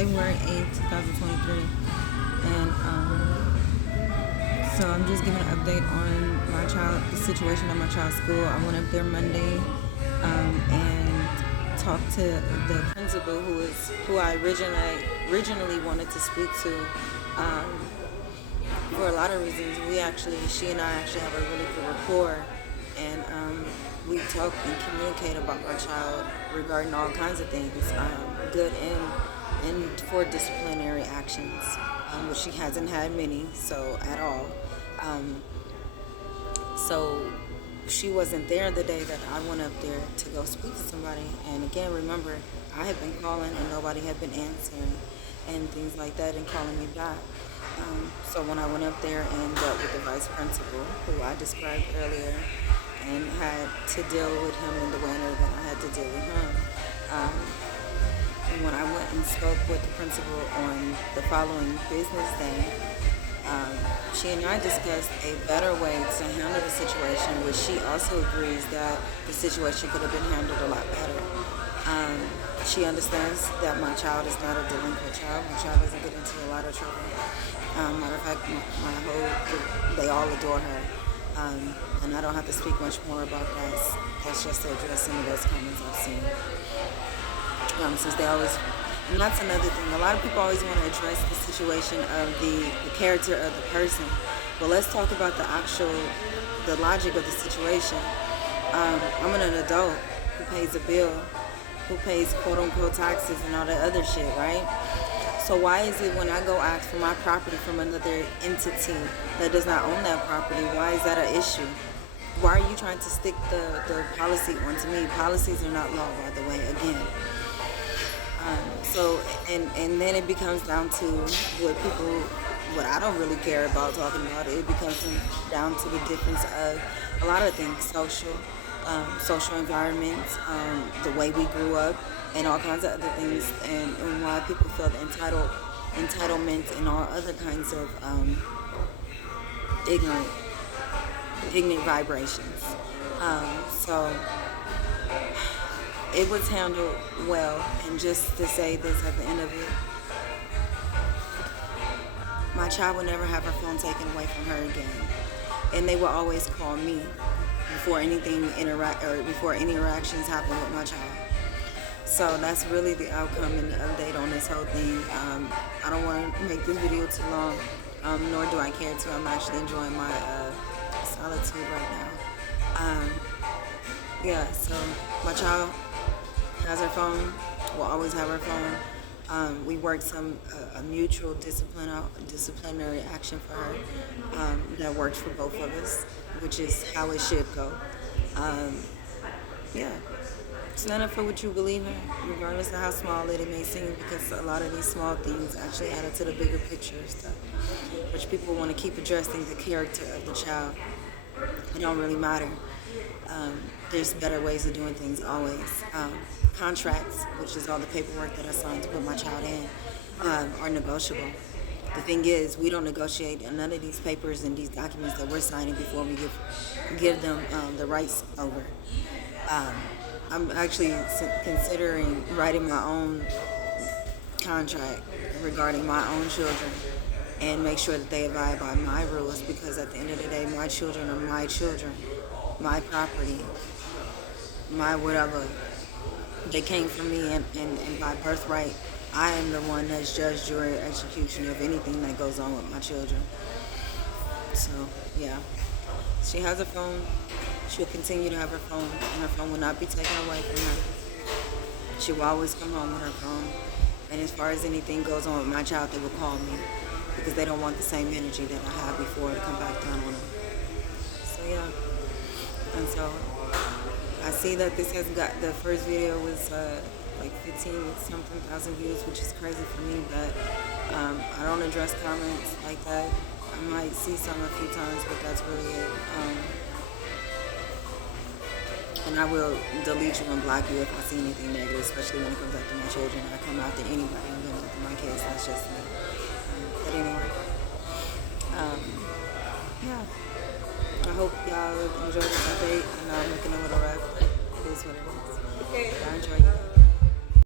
February 8th, 2023. And so I'm just giving an update on the situation at my child's school. I went up there Monday and talked to the principal, who I originally wanted to speak to. For a lot of reasons, she and I actually have a really good rapport, and we talk and communicate about my child regarding all kinds of things, good and for disciplinary actions, which she hasn't had many, so at all. So she wasn't there the day that I went up there to go speak to somebody. And again, remember, I had been calling and nobody had been answering and things like that and calling me back. So when I went up there and dealt with the vice principal, who I described earlier, and had to deal with him in the manner that I had to deal with him, and when I went and spoke with the principal on the following business day, she and I discussed a better way to handle the situation, which she also agrees that the situation could have been handled a lot better. She understands that my child is not a delinquent child. My child doesn't get into a lot of trouble. Matter of fact, they all adore her. And I don't have to speak much more about that. That's just to address some of those comments I've seen. Since they always, and that's another thing. A lot of people always want to address the situation of the character of the person. But let's talk about the logic of the situation. I'm an adult who pays a bill, who pays quote-unquote taxes and all that other shit, right? So why is it when I go ask for my property from another entity that does not own that property, why is that an issue? Why are you trying to stick the policy onto me? Policies are not law, by the way, again. And then it becomes down to what I don't really care about talking about. It becomes down to the difference of a lot of things, social environments, the way we grew up, and all kinds of other things, and why people feel the entitlement and all other kinds of ignorant vibrations. So it was handled well, and just to say this at the end of it, my child will never have her phone taken away from her again, and they will always call me before any interactions happen with my child. So that's really the outcome and the update on this whole thing. I don't want to make this video too long, nor do I care to. I'm actually enjoying my solitude right now. So my child has her phone, will always have her phone. We worked a mutual disciplinary action for her that works for both of us, which is how it should go. Stand up for what you believe in, regardless of how small it may seem, because a lot of these small things actually add up to the bigger picture stuff, which people want to keep addressing the character of the child. It don't really matter. There's better ways of doing things always. Contracts, which is all the paperwork that I signed to put my child in, are negotiable. The thing is, we don't negotiate none of these papers and these documents that we're signing before we give them the rights over. I'm actually considering writing my own contract regarding my own children and make sure that they abide by my rules, because at the end of the day, my children are my children, my property, my whatever. They came from me, and by birthright, I am the one that's judge, jury, or execution of anything that goes on with my children. So, yeah. She has a phone. She'll continue to have her phone, and her phone will not be taken away from her. She will always come home with her phone. And as far as anything goes on with my child, they will call me, because they don't want the same energy that I had before to come back down on them. So, yeah. And so I see that this has got, the first video was like 15-something thousand views, which is crazy for me, but I don't address comments like that. I might see some a few times, but that's really it. And I will delete you and block you if I see anything negative, especially when it comes after my children. I come after anybody who comes after my kids. That's just me. But anyway, I hope y'all enjoyed this update, and I'm making a little rap.